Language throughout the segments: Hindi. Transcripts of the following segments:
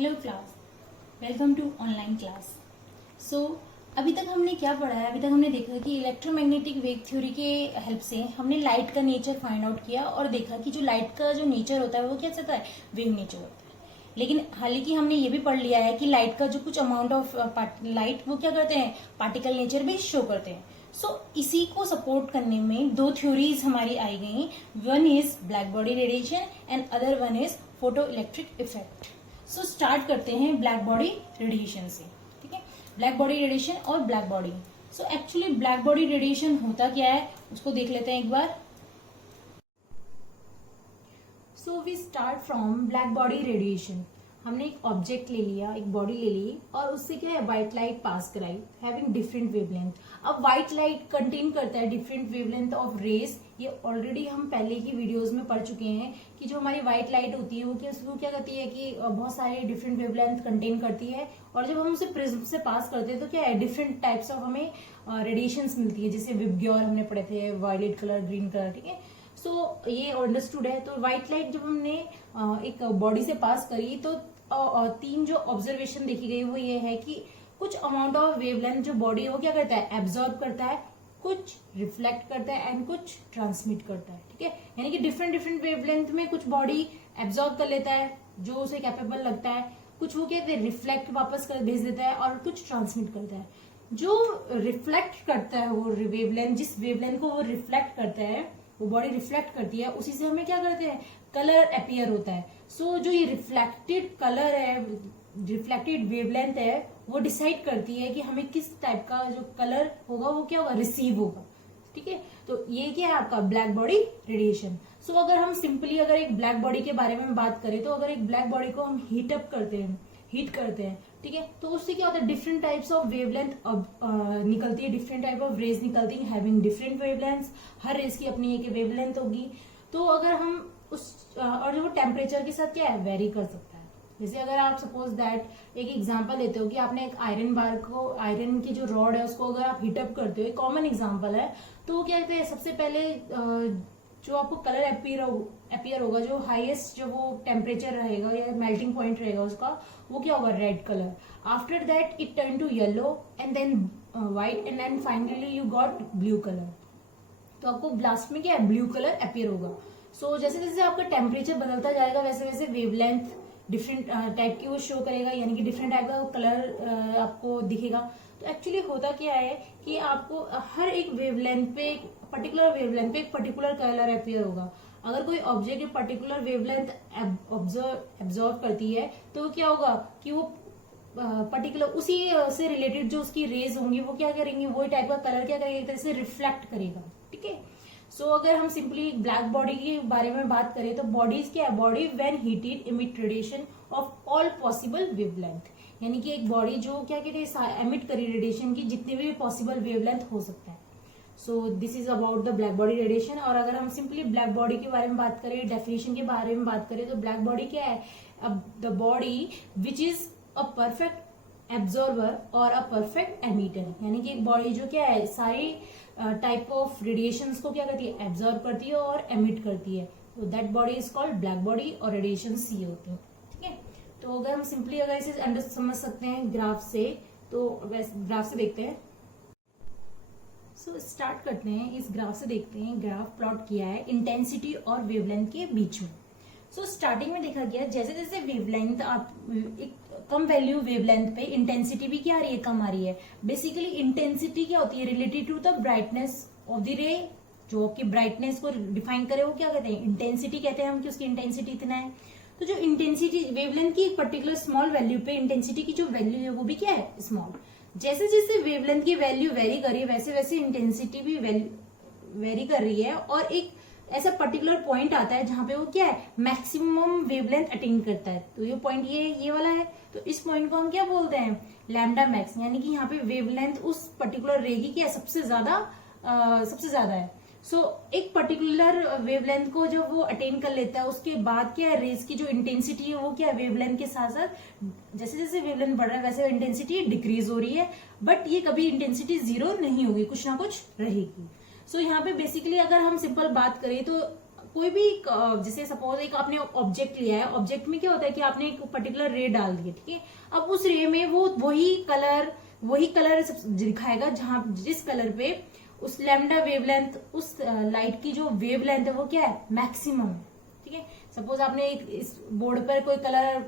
Hello class, welcome to online class. So अभी तक हमने क्या पढ़ा है? अभी तक हमने देखा कि इलेक्ट्रोमैग्नेटिक वेव थ्योरी के हेल्प से हमने लाइट का नेचर फाइंड आउट किया और देखा कि जो लाइट का जो नेचर होता है वो क्या होता है, वेव नेचर होता है। लेकिन हालांकि हमने ये भी पढ़ लिया है कि लाइट का जो कुछ अमाउंट ऑफ लाइट वो क्या करते हैं, पार्टिकल नेचर भी शो करते हैं। सो इसी को सपोर्ट करने में दो थ्योरीज हमारी आई गई। One is black body radiation and other one is photo electric effect. So start करते हैं ब्लैक बॉडी रेडिएशन से। ठीक है, ब्लैक बॉडी रेडिएशन और black body. So actually black body radiation होता क्या है उसको देख लेते हैं एक बार। So we start from black body radiation. हमने एक ऑब्जेक्ट ले लिया, एक बॉडी ले ली और उससे क्या है, व्हाइट लाइट पास कराई हैविंग डिफरेंट वेवलेंथ। अब व्हाइट लाइट कंटेन करता है डिफरेंट वेवलेंथ ऑफ रेज। ये ऑलरेडी हम पहले की वीडियोस में पढ़ चुके हैं कि जो हमारी व्हाइट लाइट होती है वो क्या करती है कि बहुत सारे डिफरेंट वेवलेंथ कंटेन करती है। और जब हम उसे प्रिज्म से पास करते हैं तो क्या है, डिफरेंट टाइप्स ऑफ हमें रेडिएशंस मिलती है। जैसे विबग्योर हमने पढ़े थे, वायलेट कलर, ग्रीन कलर। ठीक है, सो ये अंडरस्टूड है। तो व्हाइट लाइट जब हमने एक बॉडी से पास करी तो तीन जो ऑब्जर्वेशन देखी गई वो ये है कि कुछ अमाउंट ऑफ वेवलेंथ जो बॉडी है वो क्या करता है, एब्जॉर्ब करता है, कुछ रिफ्लेक्ट करता है एंड कुछ ट्रांसमिट करता है। ठीक है, यानी कि डिफरेंट डिफरेंट वेवलेंथ में कुछ बॉडी एब्जॉर्ब कर लेता है जो उसे कैपेबल लगता है, कुछ वो कहते हैं रिफ्लेक्ट वापस कर भेज देता है और कुछ ट्रांसमिट करता है। जो रिफ्लेक्ट करता है वो वेवलेंथ, जिस वेवलेंथ को वो रिफ्लेक्ट करता है, वो बॉडी रिफ्लेक्ट करती है, उसी से हमें क्या करते हैं, कलर अपीयर होता है। सो जो ये रिफ्लेक्टेड कलर है, रिफ्लेक्टेड वेवलेंथ है, वो डिसाइड करती है कि हमें किस टाइप का जो कलर होगा वो क्या होगा, रिसीव होगा। ठीक है, तो ये क्या है आपका ब्लैक बॉडी रेडिएशन। सो अगर हम सिंपली अगर एक ब्लैक बॉडी के बारे में बात करें तो अगर एक ब्लैक बॉडी को हम हीट करते हैं, ठीक है, तो उससे क्या होता है, डिफरेंट टाइप्स ऑफ वेवलेंथ निकलती है, डिफरेंट टाइप ऑफ रेज निकलती है हैविंग डिफरेंट वेवलेंथ्स। हर रेज की अपनी एक वेवलेंथ होगी। तो अगर हम उस और जो टेम्परेचर के साथ क्या है, वेरी कर सकता है। जैसे अगर आप सपोज दैट एक एग्जांपल लेते हो कि आपने एक आयरन बार को, आयरन की जो रॉड है उसको अगर आप हीटअप करते हो, एक कॉमन एग्जांपल है, तो वो क्या कहते हैं, सबसे पहले जो आपको कलर अपीयर होगा, जो हाईएस्ट जो वो टेम्परेचर रहेगा या मेल्टिंग पॉइंट रहेगा उसका, वो क्या होगा, red colour. After that it turn to yellow and then white and then finally you got blue colour. तो आपको ब्लास्ट में क्या है, ब्लू कलर अपीयर होगा। सो जैसे जैसे आपका टेम्परेचर बदलता जाएगा वैसे वैसे वेवलेंथ डिफरेंट टाइप की वो शो करेगा, यानी कि डिफरेंट टाइप का कलर आपको दिखेगा। तो एक्चुअली होता क्या है कि आपको हर एक वेवलेंथ पे, एक पर्टिकुलर वेवलेंथ पे एक पर्टिकुलर कलर अपीयर होगा। अगर कोई ऑब्जेक्ट एक पर्टिकुलर वेवलेंथ एब्जॉर्व करती है तो क्या होगा कि वो पर्टिकुलर उसी से रिलेटेड जो उसकी रेज होंगी वो क्या करेंगी, वही टाइप का कलर क्या करेगा, एक तरह से रिफ्लेक्ट करेगा। ठीक है, सो अगर हम सिंपली ब्लैक बॉडी के बारे में बात करें तो बॉडीज क्या है, body when heated emit radiation of all possible wavelength. यानी कि एक बॉडी जो क्या कहते हैं, एमिट करी रेडिएशन की जितने भी पॉसिबल वेवलेंथ हो सकता है। So this is about the black body radiation. और अगर हम सिंपली ब्लैक बॉडी के बारे में बात करें, डेफिनेशन के बारे में बात करें, तो ब्लैक बॉडी क्या है, the body which is a perfect absorber और अ परफेक्ट एमिटर। यानी कि एक बॉडी जो क्या है, सारी टाइप ऑफ रेडिएशंस को क्या करती है, एब्जॉर्ब करती है और एमिट करती है। तो that body is called black body और रेडिएशन सी होती है। ठीक है, तो अगर हम सिंपली अगर इसे समझ सकते हैं ग्राफ से, तो ग्राफ से देखते हैं। सो स्टार्ट करते हैं, इस ग्राफ से देखते हैं। ग्राफ प्लॉट किया है इंटेंसिटी और वेवलेंथ के बीच में। सो स्टार्टिंग में देखा गया जैसे जैसे वेवलेंथ आप एक कम वैल्यू वेवलेंथ पे इंटेंसिटी भी क्या आ रही है, कम आ रही है। बेसिकली इंटेंसिटी क्या होती है, related to the brightness of the ray. जो आपकी ब्राइटनेस को डिफाइन करे वो क्या कहते हैं, इंटेंसिटी कहते हैं हम, कि उसकी इंटेंसिटी इतना है। तो जो इंटेंसिटी वेवलेंथ की एक पर्टिकुलर स्मॉल वैल्यू पे इंटेंसिटी की जो वैल्यू है वो भी क्या है, स्मॉल। जैसे जैसे वेवलेंथ की वैल्यू वेरी कर रही है वैसे वैसे इंटेंसिटी भी वेरी कर रही है। और एक ऐसा पर्टिकुलर पॉइंट आता है जहां पे वो क्या है, मैक्सिमम वेवलेंथ अटेन करता है। तो ये पॉइंट ये वाला है। तो इस पॉइंट को हम क्या बोलते हैं, लैम्डा मैक्स। यानी कि यहाँ पे वेवलेंथ उस पर्टिकुलर रे की क्या है, सबसे ज्यादा है। सो एक पर्टिकुलर वेवलेंथ को जब वो अटेन कर लेता है उसके बाद क्या है, रेज की जो इंटेंसिटी है वो क्या है, वेवलेंथ के साथ साथ जैसे जैसे वेवलेंथ बढ़ रहा है वैसे इंटेंसिटी डिक्रीज हो रही है। बट ये कभी इंटेंसिटी जीरो नहीं होगी, कुछ ना कुछ रहेगी। सो यहाँ पे बेसिकली अगर हम सिंपल बात करें तो कोई भी जैसे सपोज एक आपने ऑब्जेक्ट लिया है, ऑब्जेक्ट में क्या होता है कि आपने एक पर्टिकुलर रे डाल दी है, ठीक है। अब उस रे में वो वही कलर दिखाएगा जहां जिस कलर पे उस लैम्डा वेवलेंथ, उस लाइट की जो वेवलेंथ है वो क्या है, मैक्सिमम है, ठीक है। सपोज आपने इस बोर्ड पर कोई कलर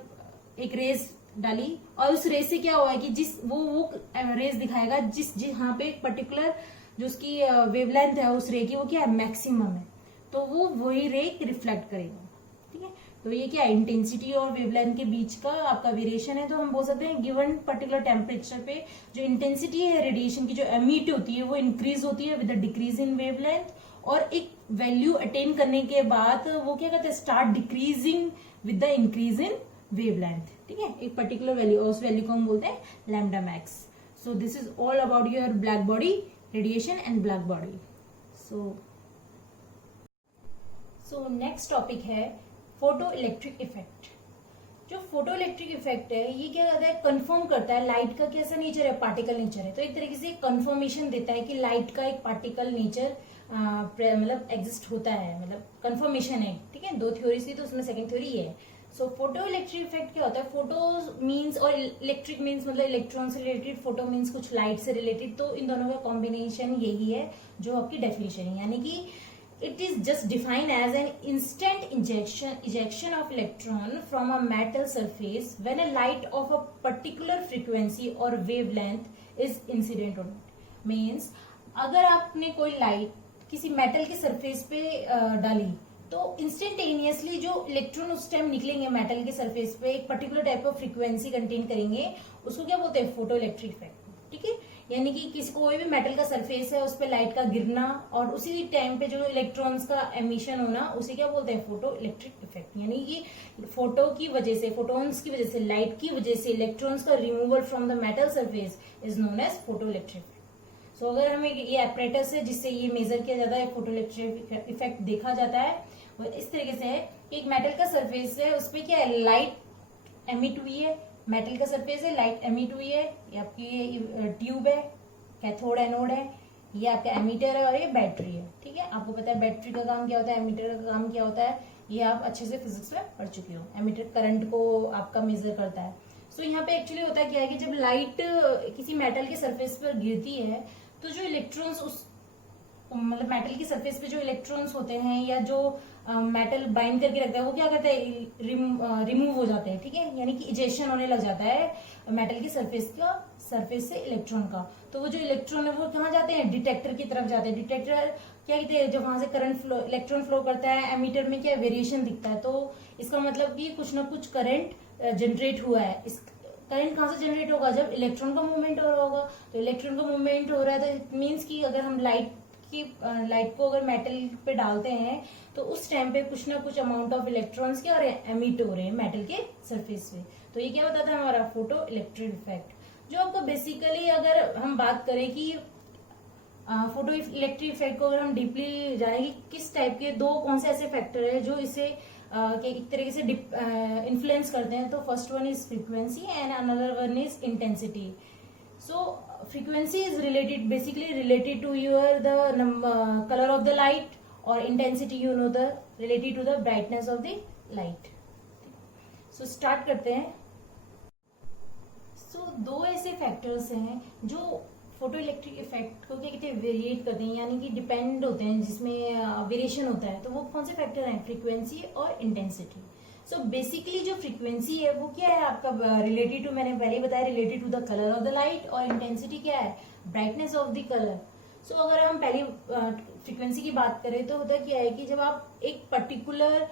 एक रेस डाली और उस रेस से क्या हुआ है कि जिस वो रेस दिखाएगा जहां पे एक पर्टिकुलर जो उसकी वेवलेंथ है उस रे की वो क्या है, मैक्सिमम है, तो वो वही रे रिफ्लेक्ट करेगा, ठीक है। तो ये क्या है, इंटेंसिटी और वेवलेंथ के बीच का आपका वेरिएशन है। तो हम बोल सकते हैं गिवन पर्टिकुलर टेम्परेचर पे जो इंटेंसिटी है रेडिएशन की जो एमिट होती है वो इंक्रीज होती है with the decrease in wavelength, और एक वैल्यू अटेन करने के बाद वो क्या कहते हैं, start decreasing with the increase in wavelength, ठीक है। एक पर्टिकुलर वैल्यू, उस वैल्यू को हम बोलते हैं lambda max. So this is all about your black body radiation and black body. So next topic है फोटो इलेक्ट्रिक इफेक्ट। जो फोटो इलेक्ट्रिक इफेक्ट है ये क्या करता है, कंफर्म करता है लाइट का कैसा नेचर है, पार्टिकल नेचर है। तो एक तरीके से कंफर्मेशन देता है कि लाइट का एक पार्टिकल नेचर मतलब एग्जिस्ट होता है, मतलब कंफर्मेशन है, ठीक है। दो थ्योरी थी तो उसमें सेकंड थ्योरी है। सो फोटो इलेक्ट्रिक इफेक्ट क्या होता है, फोटो मीन्स और इलेक्ट्रिक मीन्स मतलब इलेक्ट्रॉन से रिलेटेड, फोटो मीन्स कुछ लाइट से रिलेटेड, तो इन दोनों का कॉम्बिनेशन यही है जो आपकी डेफिनेशन है। यानी कि it is just defined as an instant ejection of electron from a metal surface when a light of a particular frequency or wavelength is incident on it. Means अगर आपने कोई लाइट किसी मेटल के सरफेस पे डाली तो इंस्टेंटेनियसली जो इलेक्ट्रॉन उस टाइम निकलेंगे मेटल के सरफेस पे एक particular type of frequency contain करेंगे, उसको क्या बोलते हैं, फोटो इलेक्ट्रिक इफेक्ट, ठीक है। यानी कि किसी कोई भी मेटल का सरफेस है उस पर लाइट का गिरना और उसी टाइम पे जो इलेक्ट्रॉन्स का एमिशन होना, उसे क्या बोलते हैं, फोटो इलेक्ट्रिक इफेक्ट। यानी कि फोटो की वजह से, फोटोन्स की वजह से, लाइट की वजह से इलेक्ट्रॉन्स का removal from the metal surface is known as photo electric effect. So अगर हमें ये एपरेटस है जिससे ये मेजर किया जाता है, फोटो इलेक्ट्रिक इफेक्ट देखा जाता है, वो इस तरीके से है कि एक मेटल का सरफेस है उस पर क्या है, लाइट एमिट हुई है, मेटल का सरफेस है, लाइट एमिट हुई है, ये आपकी ट्यूब है, कैथोड एनोड है, ये आपका एमीटर है और ये बैटरी है, ठीक है। आपको पता है बैटरी का काम क्या होता है, एमीटर का काम क्या होता है, ये आप अच्छे से फिजिक्स में पढ़ चुके हो। एमीटर करंट को आपका मेजर करता है। सो यहाँ पे एक्चुअली होता क्या है कि जब लाइट किसी मेटल के सरफेस पर गिरती है तो जो इलेक्ट्रॉन्स उस मतलब मेटल की सरफेस पे जो इलेक्ट्रॉन्स होते हैं या जो मेटल बाइंड करके रखता है वो क्या करता है, रिमूव हो जाते हैं, ठीक है। यानी कि इजेक्शन होने लग जाता है मेटल की सरफेस से इलेक्ट्रॉन का। तो वो जो इलेक्ट्रॉन है वो कहाँ जाते हैं, डिटेक्टर की तरफ जाते हैं। डिटेक्टर क्या कहते हैं, जब वहां से करंट फ्लो, इलेक्ट्रॉन फ्लो करता है, एमीटर में क्या वेरिएशन दिखता है, तो इसका मतलब कि कुछ ना कुछ करंट जनरेट हुआ है। इस करंट कहाँ से जनरेट होगा, जब इलेक्ट्रॉन का मूवमेंट हो रहा होगा। तो इलेक्ट्रॉन का मूवमेंट हो रहा है तो इट मीन्स कि अगर हम लाइट को अगर मेटल पे डालते हैं तो उस टाइम पे कुछ ना कुछ अमाउंट ऑफ इलेक्ट्रॉन्स के और एमिट हो रहे हैं मेटल के सरफेस पे। तो ये क्या बताता है हमारा फोटो इलेक्ट्रिक इफेक्ट। जो आपको बेसिकली अगर हम बात करें कि फोटो इलेक्ट्रिक इफेक्ट को अगर हम डीपली जाने कि किस टाइप के कौन से ऐसे फैक्टर है जो इसे एक तरीके से इन्फ्लुएंस करते हैं, तो first one is frequency and another one is intensity. So frequency is basically related to the color of the light, or intensity related to the brightness of the light. So start करते हैं। So दो ऐसे फैक्टर्स हैं जो फोटो इलेक्ट्रिक इफेक्ट को क्या कहते हैं, वेरिएट करते हैं, यानी कि डिपेंड होते हैं, जिसमें वेरिएशन होता है। तो वो कौन से फैक्टर हैं, फ्रीक्वेंसी और इंटेंसिटी। सो बेसिकली जो फ्रीक्वेंसी है वो क्या है आपका, रिलेटेड टू, मैंने पहले बताया, related to the colour of the light, और इंटेंसिटी क्या है, brightness of the colour. So अगर हम पहले फ्रीक्वेंसी की बात करें तो होता क्या है कि जब आप एक पर्टिकुलर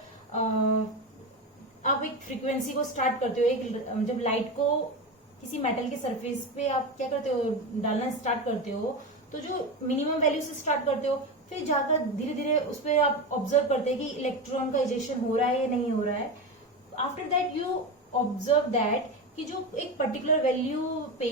आप एक फ्रीक्वेंसी को स्टार्ट करते हो, एक जब लाइट को किसी मेटल के सरफेस पे आप क्या करते हो, डालना स्टार्ट करते हो, तो जो मिनिमम वैल्यू से स्टार्ट करते हो, फिर जाकर धीरे धीरे उस पर आप ऑब्जर्व करते हैं कि इलेक्ट्रॉन का इजेक्शन हो रहा है या नहीं हो रहा है। After that you observe that कि जो एक पर्टिकुलर वैल्यू पे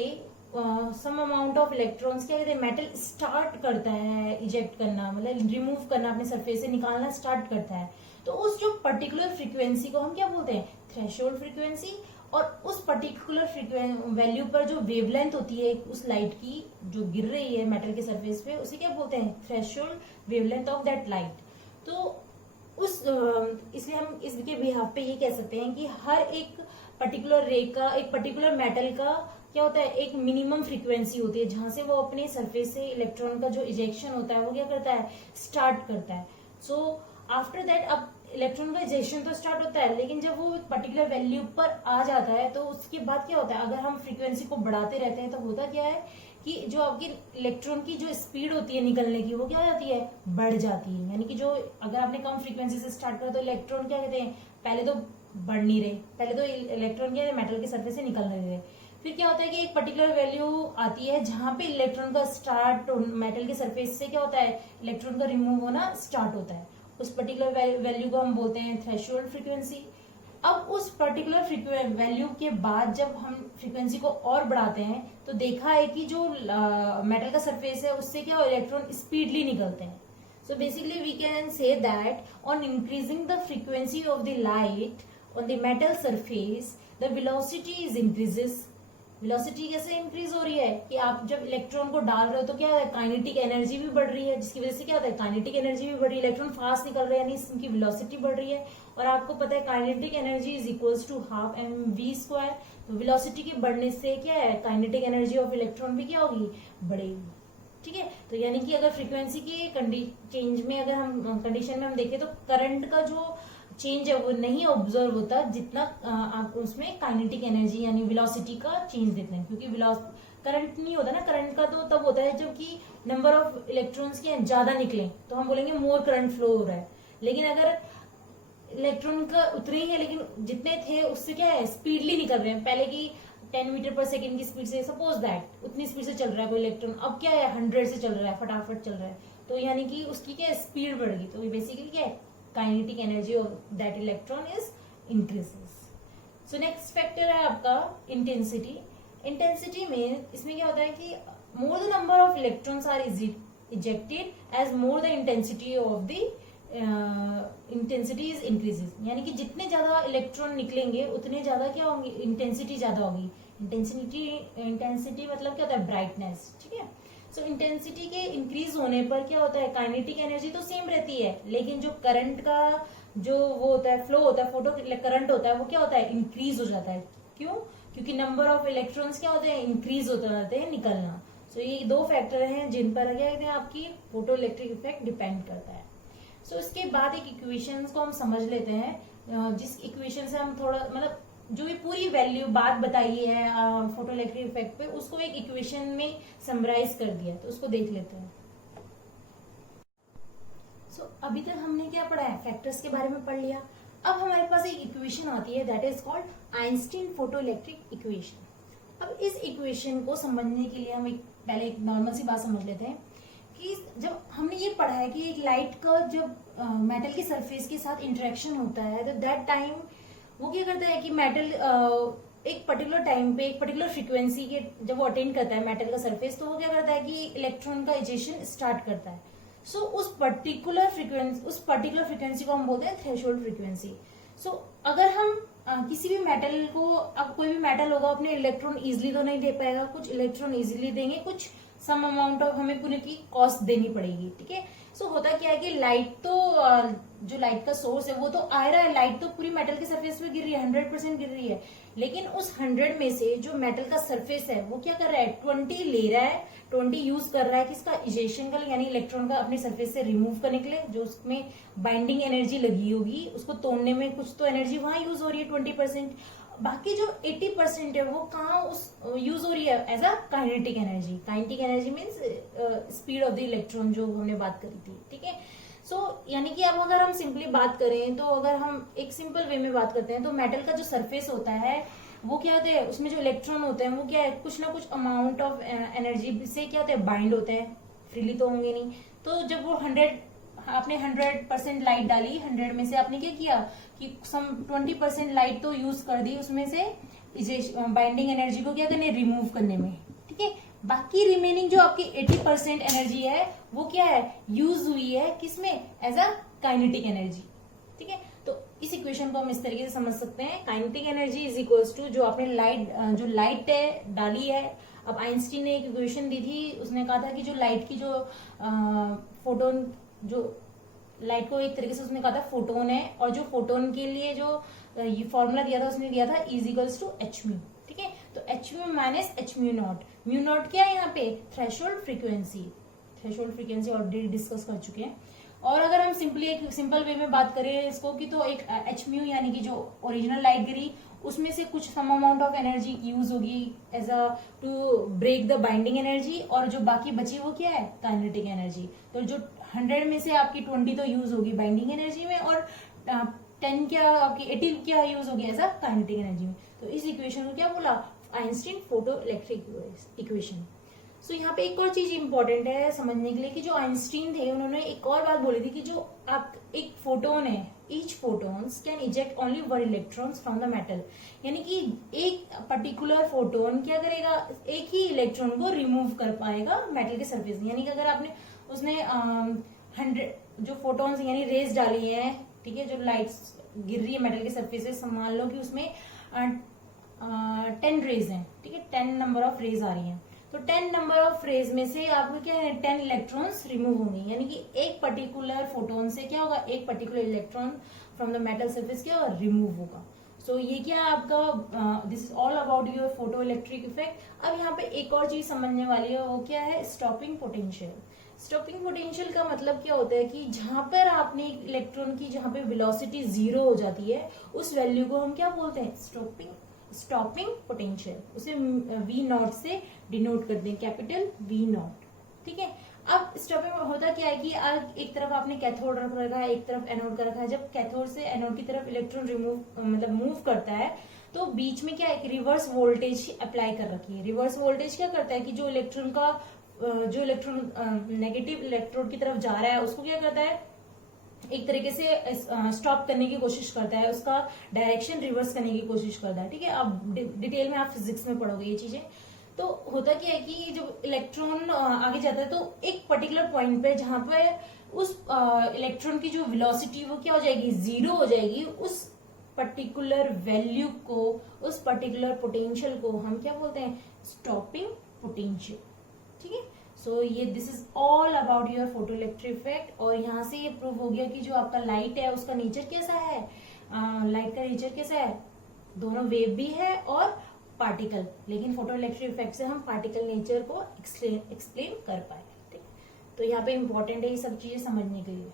सम अमाउंट ऑफ इलेक्ट्रॉन्स क्या कहते हैं, मेटल स्टार्ट करता है इजेक्ट करना, मतलब रिमूव करना, अपने सरफेस से निकालना स्टार्ट करता है। तो उस जो पर्टिकुलर फ्रीक्वेंसी को हम क्या बोलते हैं, थ्रेशोल्ड फ्रीक्वेंसी। और उस पर्टिकुलर वैल्यू पर जो वेवलेंथ होती है उस लाइट की जो गिर रही है मेटल के सरफेस पे, उसे क्या बोलते हैं, threshold wavelength of that light. तो इसलिए हम इसके बिहाफ पे ये कह सकते हैं कि हर एक पर्टिकुलर रे का, एक पर्टिकुलर मेटल का क्या होता है, एक मिनिमम फ्रीक्वेंसी होती है जहां से वो अपने सरफेस से इलेक्ट्रॉन का जो इजेक्शन होता है वो क्या करता है, स्टार्ट करता है। सो आफ्टर दैट अब इलेक्ट्रॉन का इजेक्शन तो स्टार्ट होता है, लेकिन जब वो एक पर्टिकुलर वैल्यू पर आ जाता है तो उसके बाद क्या होता है, अगर हम फ्रीक्वेंसी को बढ़ाते रहते हैं तो होता क्या है कि जो आपकी इलेक्ट्रॉन की जो स्पीड होती है निकलने की वो क्या हो जाती है, बढ़ जाती है। यानी कि जो अगर आपने कम फ्रीक्वेंसी से स्टार्ट करा तो इलेक्ट्रॉन क्या कहते हैं, पहले तो बढ़ नहीं रहे, पहले तो इलेक्ट्रॉन क्या है मेटल के सरफेस से निकल नहीं रहे। फिर क्या होता है कि एक पर्टिकुलर वैल्यू आती है जहां पे इलेक्ट्रॉन का स्टार्ट, मेटल के सरफेस से क्या होता है, इलेक्ट्रॉन का रिमूव होना स्टार्ट होता है। उस पर्टिकुलर वैल्यू को हम बोलते हैं थ्रेशोल्ड फ्रीक्वेंसी। अब उस पर्टिकुलर वैल्यू के बाद जब हम फ्रीक्वेंसी को और बढ़ाते हैं तो देखा है कि जो मेटल का सरफेस है उससे क्या इलेक्ट्रॉन स्पीडली निकलते हैं। So basically we can say that on increasing the frequency of the light on the metal surface the velocity is increases. Velocity कैसे इंक्रीज हो रही है कि आप जब इलेक्ट्रॉन को डाल रहे हो तो क्या है, काइनेटिक एनर्जी भी बढ़ रही है, जिसकी वजह से क्या होता है, काइनेटिक एनर्जी भी बढ़ रही है, इलेक्ट्रॉन फास्ट निकल रहे हैं, यानी इनकी वेलोसिटी बढ़ रही है। और आपको पता है kinetic energy is equals to half mv²। तो वेलोसिटी के बढ़ने से क्या है, काइनेटिक एनर्जी ऑफ इलेक्ट्रॉन भी क्या होगी, बढ़ेगी। ठीक है, तो यानी कि अगर फ्रीक्वेंसी के चेंज में अगर हम कंडीशन में हम देखें तो करंट का जो चेंज है वो नहीं ऑब्जर्व होता जितना आप उसमें काइनेटिक एनर्जी यानी वेलोसिटी का चेंज देते हैं, क्योंकि करंट नहीं होता ना, करंट का तो तब होता है जबकि नंबर ऑफ इलेक्ट्रॉन्स के ज्यादा निकले तो हम बोलेंगे मोर करंट फ्लो हो रहा है। लेकिन अगर इलेक्ट्रॉन का उतने ही है लेकिन जितने थे उससे क्या है, स्पीडली निकल रहे हैं, पहले की 10 मीटर पर सेकेंड की स्पीड से, सपोज दैट उतनी स्पीड से चल रहा है कोई इलेक्ट्रॉन, अब क्या है 100 से चल रहा है, फटाफट चल रहा है, तो यानी कि उसकी क्या स्पीड बढ़ गई। तो बेसिकली क्या है, kinetic energy of that electron is increases. So next factor है आपका इंटेंसिटी। इंटेंसिटी में इसमें क्या होता है कि more the number of electrons are ejected as more the intensity of the intensity is increases. यानी कि जितने ज्यादा इलेक्ट्रॉन निकलेंगे उतने ज्यादा क्या होंगे, इंटेंसिटी ज्यादा होगी। इंटेंसिटी मतलब क्या होता है, ब्राइटनेस। ठीक है, सो इंटेंसिटी के इंक्रीज होने पर क्या होता है, काइनेटिक एनर्जी तो सेम रहती है, लेकिन जो करंट का जो वो होता है, फ्लो होता है, फोटो करंट होता है, वो क्या होता है, इंक्रीज हो जाता है। क्यों? क्योंकि नंबर ऑफ इलेक्ट्रॉन्स क्या होते हैं, इंक्रीज होते रहते हैं, निकलना। सो ये दो फैक्टर हैं जिन पर क्या कहते हैं आपकी फोटो इलेक्ट्रिक इफेक्ट डिपेंड करता है। सो इसके बाद एक इक्वेशन को हम समझ लेते हैं, जिस इक्वेशन से हम थोड़ा मतलब जो भी पूरी वैल्यू बात बताई है फोटो इलेक्ट्रिक इफेक्ट पे, उसको एक इक्वेशन में समराइज कर दिया, तो उसको देख लेते हैं। सो अभी तक हमने क्या पढ़ा है, फैक्टर्स के बारे में पढ़ लिया। अब हमारे पास एक इक्वेशन आती है that is called Einstein photo electric equation. अब इस इक्वेशन को समझने के लिए हम पहले एक नॉर्मल सी बात समझ लेते हैं कि जब हमने ये पढ़ा है कि एक लाइट का जब मेटल की सरफेस के साथ इंटरेक्शन होता है तो दैट टाइम वो क्या करता है कि मेटल एक पर्टिकुलर टाइम पे एक पर्टिकुलर फ्रीक्वेंसी के जब वो अटेंड करता है मेटल का सरफेस, तो वो क्या करता है कि इलेक्ट्रॉन का इजेशन स्टार्ट करता है। सो उस पर्टिकुलर फ्रीक्वेंसी को हम बोलते हैं थ्रेशोल्ड फ्रीक्वेंसी। सो अगर हम किसी भी मेटल को, अब कोई भी मेटल होगा अपने इलेक्ट्रॉन इजिली तो नहीं दे पाएगा, कुछ इलेक्ट्रॉन इजिली देंगे, कुछ सम अमाउंट ऑफ हमें पूरे की कॉस्ट देनी पड़ेगी। ठीक है, सो होता क्या है कि लाइट तो जो लाइट का सोर्स है वो तो आ रहा है, लाइट तो पूरी मेटल के सरफेस पे गिर रही है, 100% गिर रही है, लेकिन उस 100 में से जो मेटल का सरफेस है वो क्या कर रहा है, 20 ले रहा है, 20 यूज कर रहा है किसका, इजेशन का, यानी इलेक्ट्रॉन का अपने सरफेस से रिमूव करने के लिए, जो उसमें बाइंडिंग एनर्जी लगी होगी उसको तोड़ने में कुछ तो एनर्जी वहां यूज हो रही है 20%। बाकी जो 80% है वो कहाँ उस यूज हो रही है as a kinetic energy. Kinetic energy means speed of the electron जो हमने बात करी थी। ठीक है, सो यानी कि अब अगर हम सिंपली बात करें तो अगर हम एक सिंपल वे में बात करते हैं तो मेटल का जो सरफेस होता है वो क्या होता है, उसमें जो इलेक्ट्रॉन होते हैं वो क्या है, कुछ ना कुछ अमाउंट ऑफ एनर्जी से क्या होता है, बाइंड होते हैं, फ्रीली तो होंगे नहीं। तो जब वो 100% लाइट डाली, 100 में से आपने क्या किया कि सम 20% लाइट तो यूज कर दी उसमें से बाइंडिंग एनर्जी को क्या करने, रिमूव करने में। ठीक है, बाकी रिमेनिंग जो आपकी 80% एनर्जी है वो क्या है, यूज हुई है किसमें, एज अ काइनेटिक एनर्जी। ठीक है, तो इस इक्वेशन को हम इस तरीके से समझ सकते हैं, kinetic energy is equals to जो आपने लाइट है डाली है। अब आइंस्टीन ने एक इक्वेशन दी थी, उसने कहा था कि जो लाइट की जो फोटोन जो लाइट को एक तरीके से उसने कहा था फोटोन है, और जो फोटोन के लिए जो ये फॉर्मूला दिया था उसने दिया था is equals to h mu. ठीक है, तो h mu minus h mu not. Mu not क्या है यहाँ पे? Threshold frequency. Threshold frequency already discuss कर चुके हैं। और अगर हम सिंपली एक सिंपल वे में बात करें इसको कि तो एक एच म्यू यानी कि जो ओरिजिनल लाइट गिरी उसमें से कुछ some amount of energy use होगी as a to break the binding energy, और जो बाकी बची वो क्या है? Kinetic energy. तो जो 100 में से आपकी 20 तो यूज होगी बाइंडिंग एनर्जी में, और 10 क्या आपकी 80 क्या यूज होगी एज अ काइनेटिक एनर्जी में। तो इस इक्वेशन को क्या बोला? Einstein photo electric equation. So यहाँ पे एक और चीज इंपॉर्टेंट है समझने के लिए कि जो आइंस्टीन थे उन्होंने एक और बात बोली थी कि जो आप एक फोटोन है, each photons can eject only one electrons from the metal. यानी कि एक पर्टिकुलर फोटोन क्या करेगा? एक ही इलेक्ट्रॉन को रिमूव कर पाएगा मेटल के सरफेस। यानी कि अगर आपने उसने 100 जो फोटोन्स यानी रेज डाली है, ठीक है, जो लाइट्स गिर रही है मेटल के सरफेस से, मान लो कि उसमें 10 रेज हैं, ठीक है, 10 नंबर ऑफ रेज आ रही हैं, तो 10 नंबर ऑफ रेज में से आपको क्या है? 10 इलेक्ट्रॉन्स रिमूव होंगे। यानी कि एक पर्टिकुलर फोटोन से क्या होगा? एक particular electron from the metal surface क्या होगा? रिमूव होगा। सो ये क्या है आपका? This is all about your photo electric effect. अब यहाँ पे एक और चीज समझने वाली है, वो क्या है? Stopping potential. स्टॉपिंग पोटेंशियल का मतलब क्या होता है कि जहां पर आपने इलेक्ट्रॉन की जहां पे वेलोसिटी 0 हो जाती है उस वैल्यू को हम क्या बोलते हैं? Stopping potential. उसे वी नॉट से डिनोट करते हैं, कैपिटल वी नॉट। ठीक है, अब स्टॉपिंग होता क्या है कि एक तरफ आपने कैथोड रख रखा है, एक तरफ एनोड का रखा है। जब कैथोड से एनोड की तरफ इलेक्ट्रॉन रिमूव मतलब मूव करता है तो बीच में क्या एक रिवर्स वोल्टेज अप्लाई कर रखी है। रिवर्स वोल्टेज क्या करता है कि जो इलेक्ट्रॉन नेगेटिव इलेक्ट्रोड की तरफ जा रहा है उसको क्या करता है? एक तरीके से स्टॉप करने की कोशिश करता है, उसका डायरेक्शन रिवर्स करने की कोशिश करता है। ठीक है, अब डिटेल में आप फिजिक्स में पढ़ोगे ये चीजें। तो होता क्या है कि जब इलेक्ट्रॉन आगे जाता है तो एक पर्टिकुलर पॉइंट पे जहां पे उस इलेक्ट्रॉन की जो वेलोसिटी वो क्या हो जाएगी? 0 हो जाएगी। उस पर्टिकुलर वैल्यू को, उस पर्टिकुलर पोटेंशियल को हम क्या बोलते हैं? Stopping potential. ठीक है, सो ये this is all about your photo electric effect. और यहाँ से ये प्रूव हो गया कि जो आपका लाइट है उसका नेचर कैसा है? लाइट का नेचर कैसा है? दोनों वेव भी है और पार्टिकल, लेकिन फोटो इलेक्ट्रिक इफेक्ट से हम पार्टिकल नेचर को एक्सप्लेन कर पाए। ठीक है, तो यहाँ पे इंपॉर्टेंट है ये सब चीजें समझने के लिए।